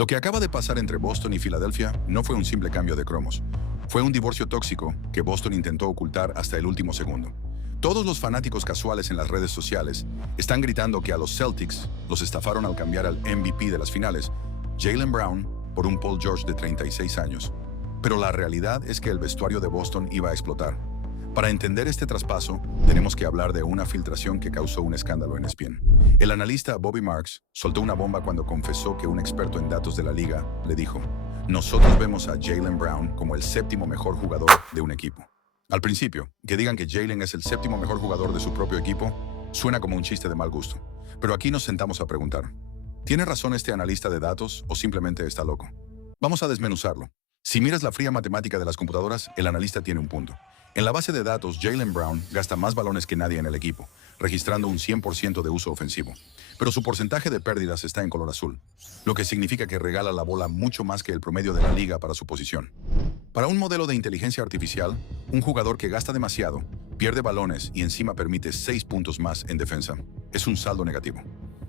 Lo que acaba de pasar entre Boston y Filadelfia no fue un simple cambio de cromos. Fue un divorcio tóxico que Boston intentó ocultar hasta el último segundo. Todos los fanáticos casuales en las redes sociales están gritando que a los Celtics los estafaron al cambiar al MVP de las finales, Jaylen Brown, por un Paul George de 36 años. Pero la realidad es que el vestuario de Boston iba a explotar. Para entender este traspaso, tenemos que hablar de una filtración que causó un escándalo en ESPN. El analista Bobby Marks soltó una bomba cuando confesó que un experto en datos de la liga le dijo: "Nosotros vemos a Jaylen Brown como el séptimo mejor jugador de un equipo". Al principio, que digan que Jaylen es el séptimo mejor jugador de su propio equipo, suena como un chiste de mal gusto. Pero aquí nos sentamos a preguntar: ¿tiene razón este analista de datos o simplemente está loco? Vamos a desmenuzarlo. Si miras la fría matemática de las computadoras, el analista tiene un punto. En la base de datos, Jaylen Brown gasta más balones que nadie en el equipo, registrando un 100% de uso ofensivo. Pero su porcentaje de pérdidas está en color azul, lo que significa que regala la bola mucho más que el promedio de la liga para su posición. Para un modelo de inteligencia artificial, un jugador que gasta demasiado, pierde balones y encima permite 6 puntos más en defensa, es un saldo negativo.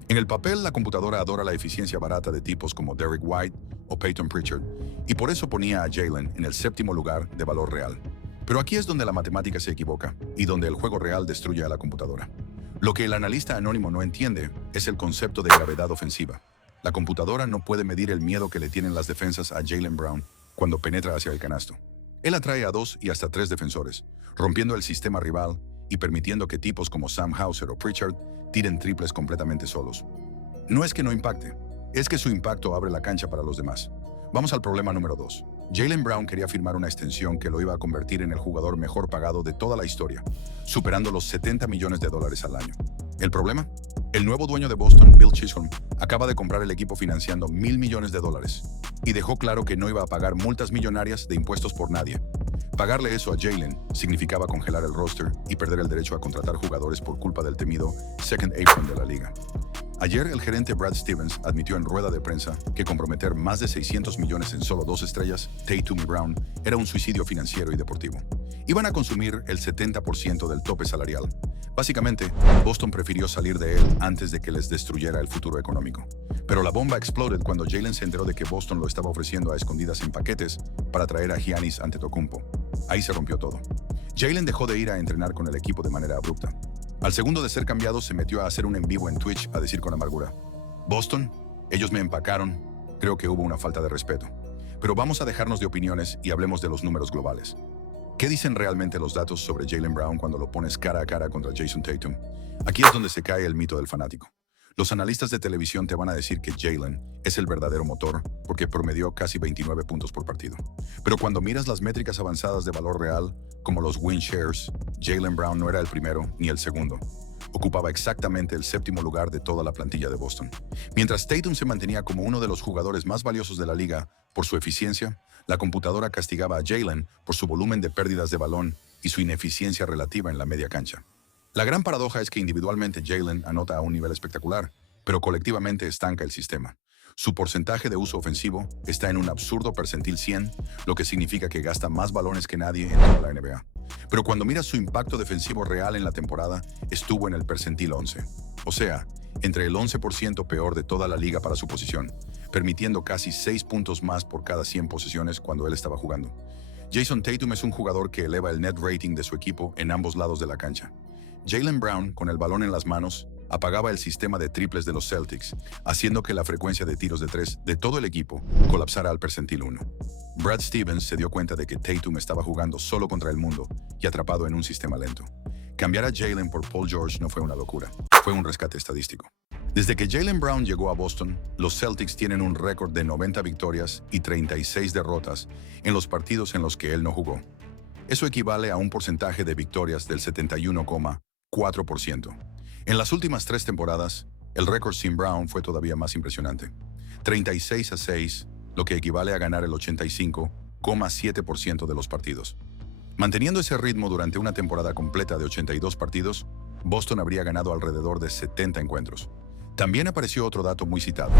En el papel, la computadora adora la eficiencia barata de tipos como Derek White o Peyton Pritchard, y por eso ponía a Jaylen en el séptimo lugar de valor real. Pero aquí es donde la matemática se equivoca y donde el juego real destruye a la computadora. Lo que el analista anónimo no entiende es el concepto de gravedad ofensiva. La computadora no puede medir el miedo que le tienen las defensas a Jaylen Brown cuando penetra hacia el canasto. Él atrae a 2 y hasta 3 defensores, rompiendo el sistema rival y permitiendo que tipos como Sam Hauser o Pritchard tiren triples completamente solos. No es que no impacte, es que su impacto abre la cancha para los demás. Vamos al problema número 2. Jaylen Brown quería firmar una extensión que lo iba a convertir en el jugador mejor pagado de toda la historia, superando los $70 millones al año. ¿El problema? El nuevo dueño de Boston, Bill Chisholm, acaba de comprar el equipo financiando $1,000 millones y dejó claro que no iba a pagar multas millonarias de impuestos por nadie. Pagarle eso a Jaylen significaba congelar el roster y perder el derecho a contratar jugadores por culpa del temido Second Apron de la liga. Ayer, el gerente Brad Stevens admitió en rueda de prensa que comprometer más de $600 millones en solo 2 estrellas, Tatum y Brown, era un suicidio financiero y deportivo. Iban a consumir el 70% del tope salarial. Básicamente, Boston prefirió salir de él antes de que les destruyera el futuro económico. Pero la bomba explotó cuando Jaylen se enteró de que Boston lo estaba ofreciendo a escondidas en paquetes para traer a Giannis Antetokounmpo. Ahí se rompió todo. Jaylen dejó de ir a entrenar con el equipo de manera abrupta. Al segundo de ser cambiado, se metió a hacer un en vivo en Twitch a decir con amargura: "Boston, ellos me empacaron, creo que hubo una falta de respeto. Pero vamos a dejarnos de opiniones y hablemos de los números globales. ¿Qué dicen realmente los datos sobre Jaylen Brown cuando lo pones cara a cara contra Jason Tatum? Aquí es donde se cae el mito del fanático. Los analistas de televisión te van a decir que Jaylen es el verdadero motor porque promedió casi 29 puntos por partido. Pero cuando miras las métricas avanzadas de valor real, como los win shares, Jaylen Brown no era el primero ni el segundo. Ocupaba exactamente el séptimo lugar de toda la plantilla de Boston. Mientras Tatum se mantenía como uno de los jugadores más valiosos de la liga por su eficiencia, la computadora castigaba a Jaylen por su volumen de pérdidas de balón y su ineficiencia relativa en la media cancha. La gran paradoja es que individualmente Jaylen anota a un nivel espectacular, pero colectivamente estanca el sistema. Su porcentaje de uso ofensivo está en un absurdo percentil 100, lo que significa que gasta más balones que nadie en toda la NBA. Pero cuando miras su impacto defensivo real en la temporada, estuvo en el percentil 11. O sea, entre el 11% peor de toda la liga para su posición, permitiendo casi 6 puntos más por cada 100 posesiones cuando él estaba jugando. Jason Tatum es un jugador que eleva el net rating de su equipo en ambos lados de la cancha. Jaylen Brown, con el balón en las manos, apagaba el sistema de triples de los Celtics, haciendo que la frecuencia de tiros de 3 de todo el equipo colapsara al percentil 1. Brad Stevens se dio cuenta de que Tatum estaba jugando solo contra el mundo y atrapado en un sistema lento. Cambiar a Jaylen por Paul George no fue una locura, fue un rescate estadístico. Desde que Jaylen Brown llegó a Boston, los Celtics tienen un récord de 90 victorias y 36 derrotas en los partidos en los que él no jugó. Eso equivale a un porcentaje de victorias del 71,4%. En las últimas 3 temporadas, el récord sin Brown fue todavía más impresionante. 36-6, lo que equivale a ganar el 85,7% de los partidos. Manteniendo ese ritmo durante una temporada completa de 82 partidos, Boston habría ganado alrededor de 70 encuentros. También apareció otro dato muy citado.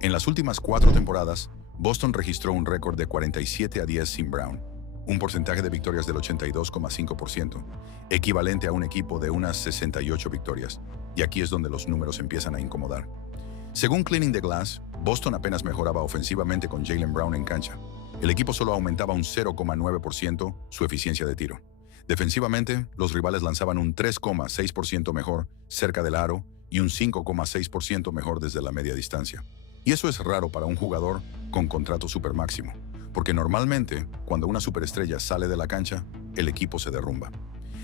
En las últimas 4 temporadas, Boston registró un récord de 47-10 sin Brown, un porcentaje de victorias del 82,5%, equivalente a un equipo de unas 68 victorias. Y aquí es donde los números empiezan a incomodar. Según Cleaning the Glass, Boston apenas mejoraba ofensivamente con Jaylen Brown en cancha. El equipo solo aumentaba un 0,9% su eficiencia de tiro. Defensivamente, los rivales lanzaban un 3,6% mejor cerca del aro y un 5,6% mejor desde la media distancia. Y eso es raro para un jugador con contrato supermáximo, porque normalmente, cuando una superestrella sale de la cancha, el equipo se derrumba.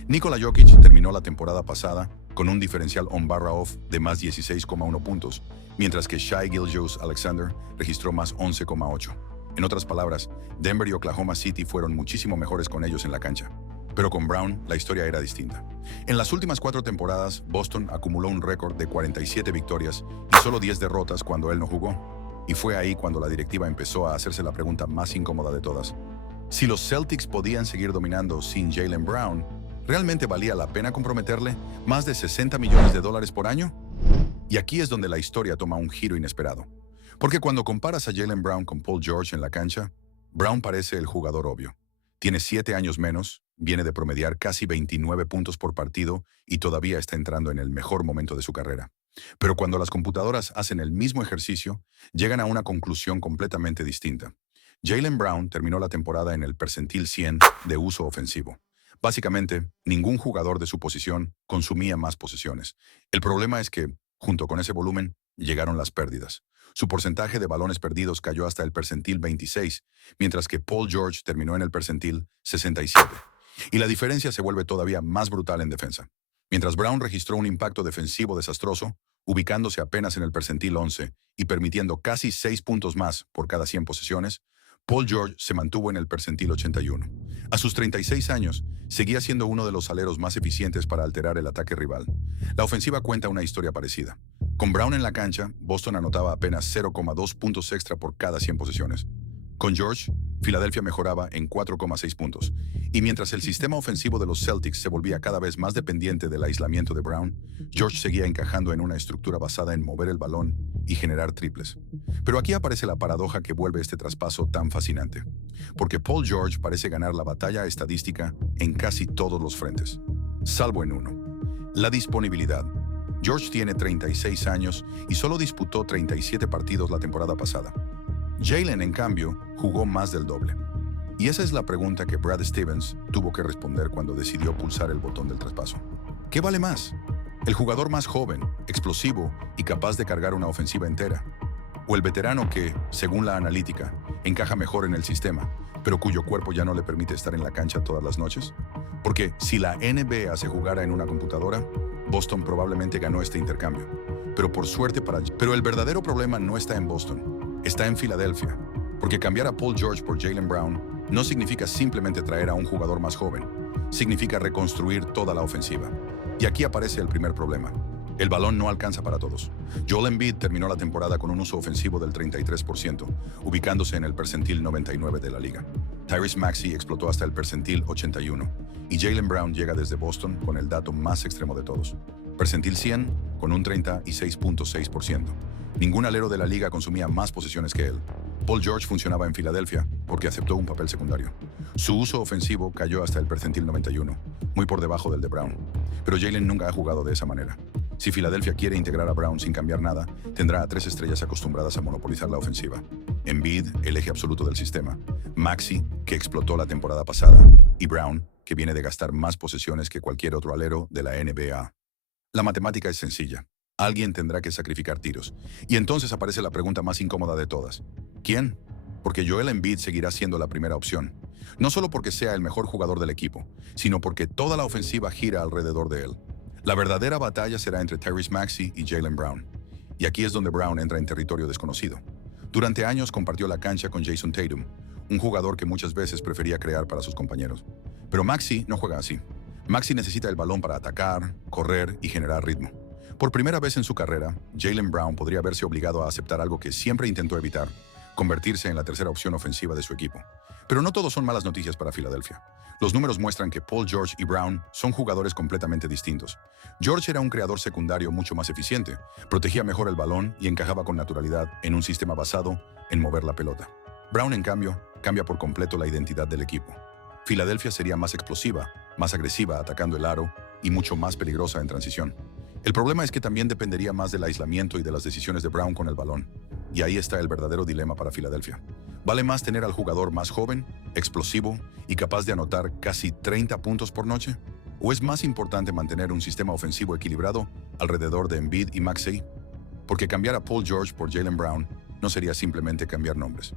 Nikola Jokic terminó la temporada pasada con un diferencial on-barra-off de más 16,1 puntos, mientras que Shai Gilgeous-Alexander registró más 11,8. En otras palabras, Denver y Oklahoma City fueron muchísimo mejores con ellos en la cancha. Pero con Brown, la historia era distinta. En las últimas 4 temporadas, Boston acumuló un récord de 47 victorias y solo 10 derrotas cuando él no jugó. Y fue ahí cuando la directiva empezó a hacerse la pregunta más incómoda de todas. Si los Celtics podían seguir dominando sin Jaylen Brown, ¿realmente valía la pena comprometerle más de $60 millones por año? Y aquí es donde la historia toma un giro inesperado. Porque cuando comparas a Jaylen Brown con Paul George en la cancha, Brown parece el jugador obvio. Tiene 7 años menos, viene de promediar casi 29 puntos por partido y todavía está entrando en el mejor momento de su carrera. Pero cuando las computadoras hacen el mismo ejercicio, llegan a una conclusión completamente distinta. Jaylen Brown terminó la temporada en el percentil 100 de uso ofensivo. Básicamente, ningún jugador de su posición consumía más posesiones. El problema es que, junto con ese volumen, llegaron las pérdidas. Su porcentaje de balones perdidos cayó hasta el percentil 26, mientras que Paul George terminó en el percentil 67. Y la diferencia se vuelve todavía más brutal en defensa. Mientras Brown registró un impacto defensivo desastroso, ubicándose apenas en el percentil 11 y permitiendo casi 6 puntos más por cada 100 posesiones, Paul George se mantuvo en el percentil 81. A sus 36 años, seguía siendo uno de los aleros más eficientes para alterar el ataque rival. La ofensiva cuenta una historia parecida. Con Brown en la cancha, Boston anotaba apenas 0,2 puntos extra por cada 100 posesiones. Con George, Filadelfia mejoraba en 4,6 puntos. Y mientras el sistema ofensivo de los Celtics se volvía cada vez más dependiente del aislamiento de Brown, George seguía encajando en una estructura basada en mover el balón y generar triples. Pero aquí aparece la paradoja que vuelve este traspaso tan fascinante. Porque Paul George parece ganar la batalla estadística en casi todos los frentes, salvo en uno: la disponibilidad. George tiene 36 años y solo disputó 37 partidos la temporada pasada. Jaylen, en cambio, jugó más del doble. Y esa es la pregunta que Brad Stevens tuvo que responder cuando decidió pulsar el botón del traspaso. ¿Qué vale más? ¿El jugador más joven, explosivo y capaz de cargar una ofensiva entera? ¿O el veterano que, según la analítica, encaja mejor en el sistema, pero cuyo cuerpo ya no le permite estar en la cancha todas las noches? Porque si la NBA se jugara en una computadora, Boston probablemente ganó este intercambio. Pero el verdadero problema no está en Boston, está en Filadelfia. Porque cambiar a Paul George por Jaylen Brown no significa simplemente traer a un jugador más joven, significa reconstruir toda la ofensiva. Y aquí aparece el primer problema. El balón no alcanza para todos. Joel Embiid terminó la temporada con un uso ofensivo del 33%, ubicándose en el percentil 99 de la liga. Tyrese Maxey explotó hasta el percentil 81, y Jaylen Brown llega desde Boston con el dato más extremo de todos. Percentil 100 con un 36,6%. Ningún alero de la liga consumía más posesiones que él. Paul George funcionaba en Filadelfia porque aceptó un papel secundario. Su uso ofensivo cayó hasta el percentil 91, muy por debajo del de Brown. Pero Jaylen nunca ha jugado de esa manera. Si Filadelfia quiere integrar a Brown sin cambiar nada, tendrá a 3 estrellas acostumbradas a monopolizar la ofensiva. Embiid, el eje absoluto del sistema. Maxey, que explotó la temporada pasada. Y Brown, que viene de gastar más posesiones que cualquier otro alero de la NBA. La matemática es sencilla. Alguien tendrá que sacrificar tiros. Y entonces aparece la pregunta más incómoda de todas. ¿Quién? Porque Joel Embiid seguirá siendo la primera opción. No solo porque sea el mejor jugador del equipo, sino porque toda la ofensiva gira alrededor de él. La verdadera batalla será entre Tyrese Maxey y Jaylen Brown. Y aquí es donde Brown entra en territorio desconocido. Durante años compartió la cancha con Jason Tatum, un jugador que muchas veces prefería crear para sus compañeros. Pero Maxey no juega así. Maxey necesita el balón para atacar, correr y generar ritmo. Por primera vez en su carrera, Jaylen Brown podría verse obligado a aceptar algo que siempre intentó evitar: convertirse en la tercera opción ofensiva de su equipo. Pero no todo son malas noticias para Filadelfia. Los números muestran que Paul George y Brown son jugadores completamente distintos. George era un creador secundario mucho más eficiente, protegía mejor el balón y encajaba con naturalidad en un sistema basado en mover la pelota. Brown, en cambio, cambia por completo la identidad del equipo. Filadelfia sería más explosiva, más agresiva atacando el aro y mucho más peligrosa en transición. El problema es que también dependería más del aislamiento y de las decisiones de Brown con el balón. Y ahí está el verdadero dilema para Filadelfia. ¿Vale más tener al jugador más joven, explosivo y capaz de anotar casi 30 puntos por noche? ¿O es más importante mantener un sistema ofensivo equilibrado alrededor de Embiid y Maxey? Porque cambiar a Paul George por Jaylen Brown no sería simplemente cambiar nombres.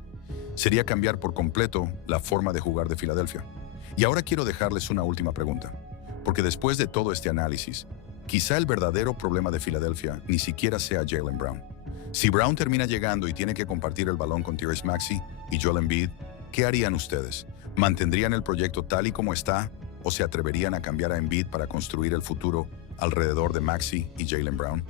Sería cambiar por completo la forma de jugar de Filadelfia. Y ahora quiero dejarles una última pregunta. Porque después de todo este análisis, quizá el verdadero problema de Filadelfia ni siquiera sea Jaylen Brown. Si Brown termina llegando y tiene que compartir el balón con Tyrese Maxey y Joel Embiid, ¿qué harían ustedes? ¿Mantendrían el proyecto tal y como está o se atreverían a cambiar a Embiid para construir el futuro alrededor de Maxey y Jaylen Brown?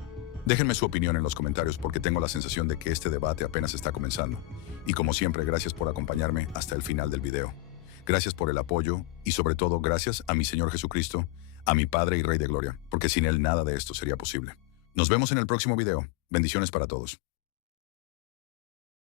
Déjenme su opinión en los comentarios porque tengo la sensación de que este debate apenas está comenzando. Y como siempre, gracias por acompañarme hasta el final del video. Gracias por el apoyo y sobre todo gracias a mi Señor Jesucristo, a mi Padre y Rey de Gloria, porque sin Él nada de esto sería posible. Nos vemos en el próximo video. Bendiciones para todos.